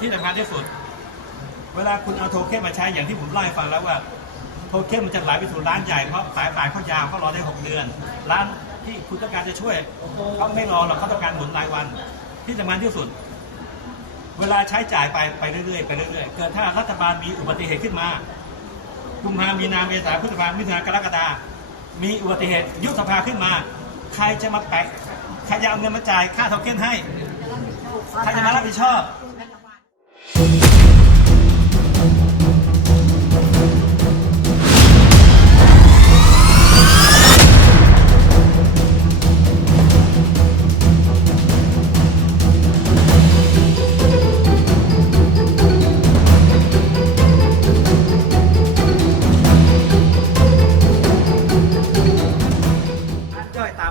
ที่สำคัญที่สุด เวลาคุณเอาโทเค็นมาใช้อย่างที่ผมเล่าให้ฟังแล้วว่า โทเค็นมันจะไหลไปสู่ร้านใหญ่เพราะสายสายเขายาวเขารอได้ 6 เดือน ร้านที่คุณต้องการจะช่วยเขาไม่รอหรอกเขาต้องการหมุนรายวัน ที่สำคัญที่สุด เวลาใช้จ่ายไปไปเรื่อยๆไปเรื่อยๆเกิดถ้ารัฐบาลมีอุบัติเหตุขึ้นมากุมภามีนาเมษาพฤษภามิถุนากรกฎามีอุบัติเหตุยุบสภาขึ้นมา ใครจะมาแปะใครจะเอาเงินมาจ่ายค่าโทเค็นให้ใครจะมารับผิดชอบ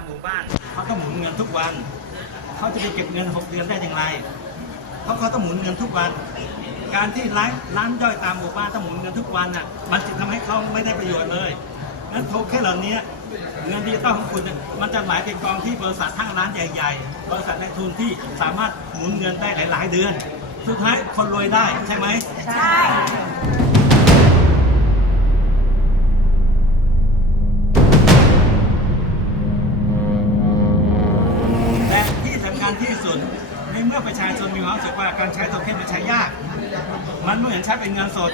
หมู่บ้านเขาต้องหมุนเงินทุกวัน เขาจะไปเก็บเงิน 6 เดือนได้อย่างไร เพราะเขาต้องหมุนเงินทุกวัน การที่ร้านร้านย่อยตามหมู่บ้านต้องหมุนเงินทุกวันน่ะ มันจะทำให้เขาไม่ได้ประโยชน์เลยนั้นโทเค็นเหล่านี้เงินดิจิตอลของคุณมันจะไหลไปกองที่บริษัทห้งร้านใหญ่ๆ บริษัทในทุนที่สามารถหมุนเงินได้หลาย ๆ เดือน สุดท้ายคนรวยได้ใช่ไหมใช่ำคัญที่สุดในเมื่อประชาชนมีความรู้สึกว่าการใช้โทเค็นมันใช้ยาก มันไม่เหมือนใช้เป็นเงินสด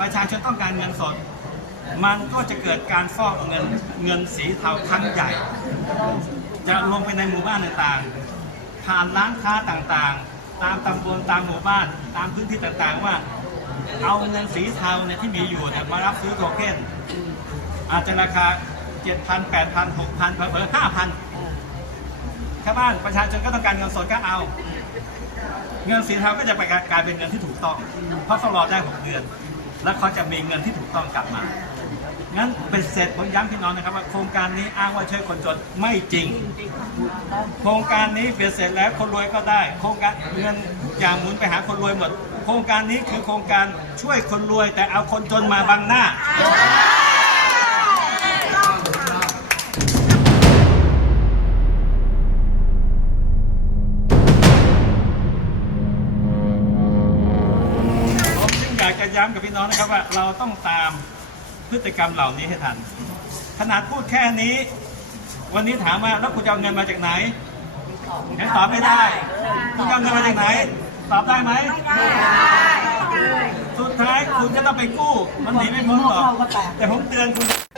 ประชาชนต้องการเงินสด มันก็จะเกิดการฟอกเงินเงินสีเทาครั้งใหญ่ จะลงไปในหมู่บ้านต่างๆ ผ่านร้านค้าต่างๆ ตามตำบลตามหมู่บ้าน ตามพื้นที่ต่างๆว่าเอาเงินสีเทาเนี่ยที่มีอยู่เนี่ยมารับซื้อโทเค็นอาจจะราคา 7,000 8,000 6,000เผลอๆ5,000 ชาบ้านประชาชนก็ต้องการเงินสดก็เอา เงินสีเทาก็จะไปกลายเป็นเงินที่ถูกต้อง เพราะเขารอได้6เดือน แล้วเขาจะมีเงินที่ถูกต้องกลับมางั้นเป็นเสร็จผมย้ำพี่น้องนะครับว่าโครงการนี้อ้างว่าช่วยคนจนไม่จริง โครงการนี้เปลี่ยนเสร็จแล้วคนรวยก็ได้ โครงการเงินอย่างหมุนไปหาคนรวยหมด โครงการนี้คือโครงการช่วยคนรวยแต่เอาคนจนมาบังหน้า ยากจะย้ำกับพี่น้องนะครับว่าเราต้องตามพฤติกรรมเหล่านี้ให้ทัน ขนาดพูดแค่นี้ วันนี้ถามว่าแล้วคุณจะเอาเงินมาจากไหนยังตอบไม่ได้คุณจะเอาเงินมาจากไหน ตอบได้ไหมสุดท้ายคุณก็ต้องไปกู้ มันหนีไม่พ้นหรอกแต่ผมเตือนคุณ